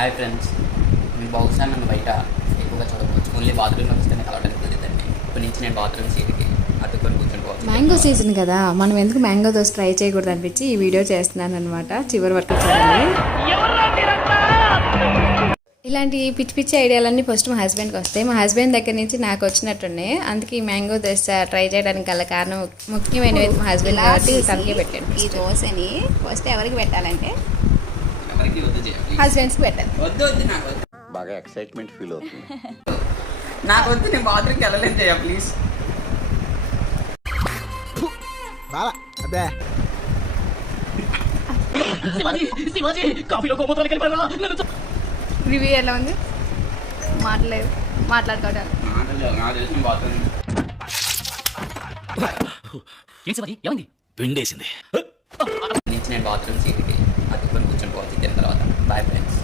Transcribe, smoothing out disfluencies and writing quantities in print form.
Hi friends, మీరు బహుశా నన్ను బయట ఎక్కువగా చదవచ్చు. ఓన్లీ బాత్రూమ్లో వస్తేనే కలవడానికి కుదిరిద్దండి. ఇప్పటి నుంచి నేను బాత్రూమ్ సీట్కి అతుక్కొని కూర్చొని పోవచ్చు. మ్యాంగో సీజన్ కదా, మనం ఎందుకు మ్యాంగో దోశ ట్రై చేయకూడదు అనిపించి ఈ వీడియో చేస్తున్నాను అనమాట. చివరి వరకు చూడండి. ఇలాంటి పిచ్చి పిచ్చి ఐడియాలన్నీ ఫస్ట్ మా హస్బెండ్కి వస్తాయి. మా హస్బెండ్ దగ్గర నుంచి నాకు వచ్చినట్టున్నాయి. అందుకే ఈ మ్యాంగో దోశ ట్రై చేయడానికి గల కారణం ముఖ్యమైనవి మా హస్బెండ్ కాబట్టి తనకే పెట్టాను. ఈ దోశని ఫస్ట్ ఎవరికి పెట్టాలంటే ఎవరికి వద్దు చేయాలి, హస్బెండ్స్కి పెట్టాలి. వద్దు వద్దు, నాకు వద్దు, బాగా ఎక్సైట్మెంట్ ఫీల్ అవుతుంది. నాకు వద్దు. నేను బాత్రూమ్కి వెళ్ళలేదు చేయ ప్లీజ్. రివ్యూ ఎలా ఉంది? మాట్లాడుకోవడం నాకు తెలిసిన బాత్రూమ్ పిండేసింది. నుంచి నేను బాత్రూమ్ సీట్కి అతుక్కొని కూర్చొని పోవచ్చు. తిన్న తర్వాత బాయ్ ఫ్రెండ్స్.